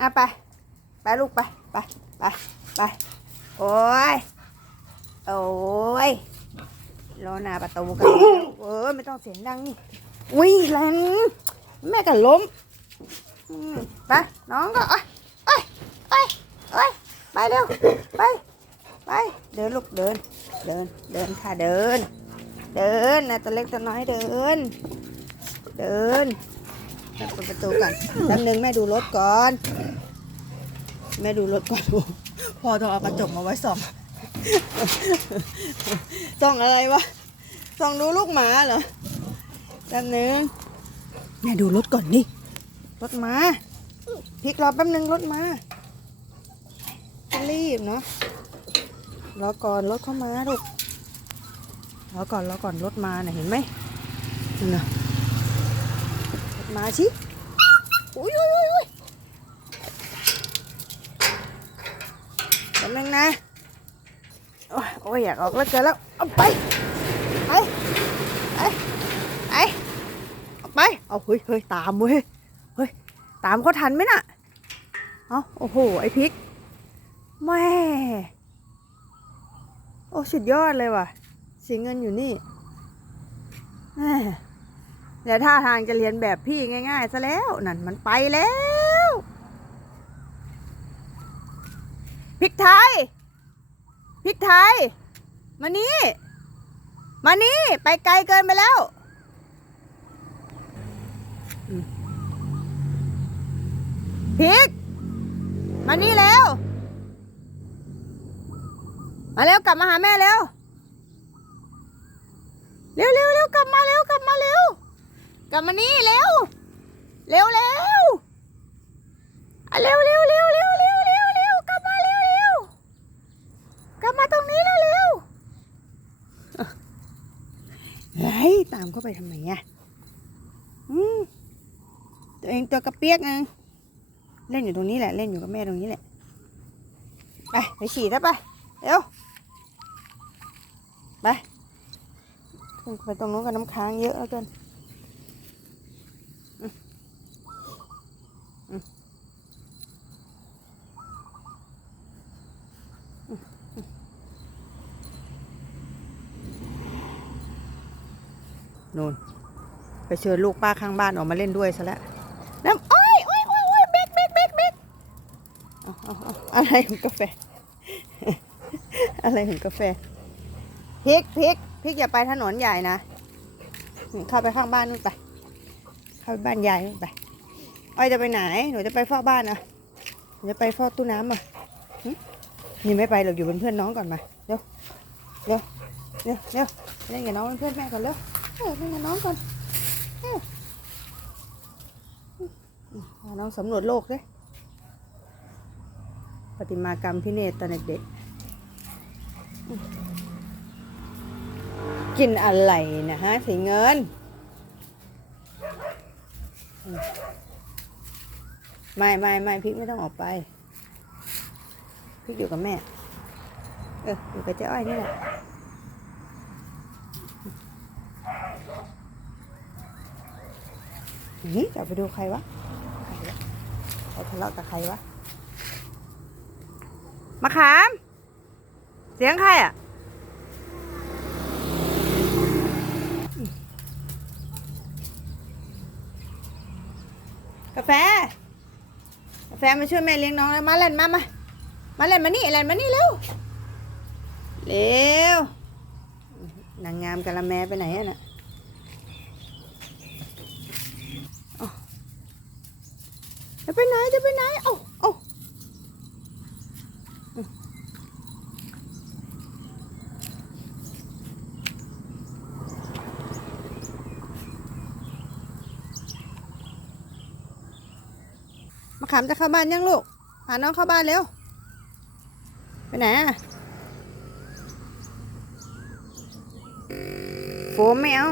อะไป ไปลูกไป ไป ไป ไป โอ้ย โอ้ยรอหน้าประตูกัน เออ ไม่ต้องเสียงดังนี่อุ้ยแรงแม่ก็ล้มไป น้องก็เอ้ยเอ้ยเอ้ยเอ้ยไปเร็ว ไป ไป เดินลูกเดิน เดิน เดินค่ะเดิน เดินนะตัวเล็กตัวน้อยเดิน เดิน เปิดประตูก่อนแป๊บนึงแม่ดูรถก่อน แม่ดูรถก่อนพอต้องเอากระจกมาไว้ส่องส่องอะไรวะส่องดูลูกหมาเหรอแป๊บนึงแม่ดูรถก่อนนี่รถมาพลิกรอแป๊บนึงรถมารีบเนาะรอก่อนรถเข้ามาลูกรอก่อนรอก่อนรถมาน่ะเห็นไหมนั่นะ มาชิอุ้ยอุ้ยอุ้ยอุ้ยแป๊บนึงนะโอ้ยโอ้ยอยากออกแล้วเกินแล้วเอาไปไปไปไปเอาไปเอาเฮ้ยเฮ้ยตามเว้ยเฮ้ยตามเขาทันไหมน่ะเอาโอ้โหไอพริกแม่โอ้สุดยอดเลยว่ะสีเงินอยู่นี่แม่ เดี๋ยวท่าทางจะเรียนแบบพี่ง่าย ๆ ซะแล้ว นั่นมันไปแล้วพริกไทยพริกไทย มานี่ มานี่ ไปไกลเกินไปแล้วพริก มานี่เร็วมาเร็วกลับมาหาแม่เร็ว เร็วเร็วเร็วกลับมาเร็วกลับมาเร็ว กลับมานี่เร็ว เร็วเร็วเร็วเร็วเร็วเร็วเร็วเร็วเร็วกลับมาเร็วเร็วกลับมาตรงนี้เร็วเร็วเฮ้ยตามเข้าไปทำไมอะตัวเองตัวกระเปียกนึงเล่นอยู่ตรงนี้แหละ เล่นอยู่กับแม่ตรงนี้แหละ ไปไปฉี่แล้วไป เร็ว ไปไปตรงนู้นกับน้ำค้างเยอะแล้วกันอืมอืมอืมอืม นู่นไปเชิญลูกป้าข้างบ้านออกมาเล่นด้วยซะแล้วน้ำอ้อยอ้อยอ้อยอ้อยเบกเบกเบกเบกอะไรของกาแฟ อะไรของกาแฟพริกพริกพริกอย่าไปถนนใหญ่นะ เข้าไปข้างบ้านนู่นไป เข้าไปบ้านยายนู่นไป อ้อยจะไปไหน หนูจะไปเฝ้าบ้านเหรอะหนูจะไปเฝ้าตู้น้ำอะนี่ไม่ไปหรอกอยู่เป็นเพื่อนน้องก่อนมา เร็ว เร็ว เร็ว เร็วเล่นกับน้องเป็นเพื่อนแม่ก่อนเร็วเล่นกับน้องก่อนน้องสำรวจโลกเลยประติมากรรมพิเนตตอนเด็กๆกินอะไรนะฮะสีเงิน ไม่ไม่ไม่พริกไม่ต้องออกไปพริกอยู่กับแม่ เอออยู่กับเจ้อ้อยนี่แหละนี่จะไปดูใครวะเขาทะเลาะกับใครวะมะขาม เสียงใครอะกาแฟ แฟนมาช่วยแม่เลี้ยงน้องแล้วมาเล่นมามามาเล่นมานี่เล่นมานี่เร็วเร็วนางงามกะละแมไปไหนอะน่ะจะไปไหนจะไปไหนโอ้โอ้ มาขามจะเข้าบ้านยังลูกพาน้องเข้าบ้านเร็ว ไปไหนอะโฟมไม่เอา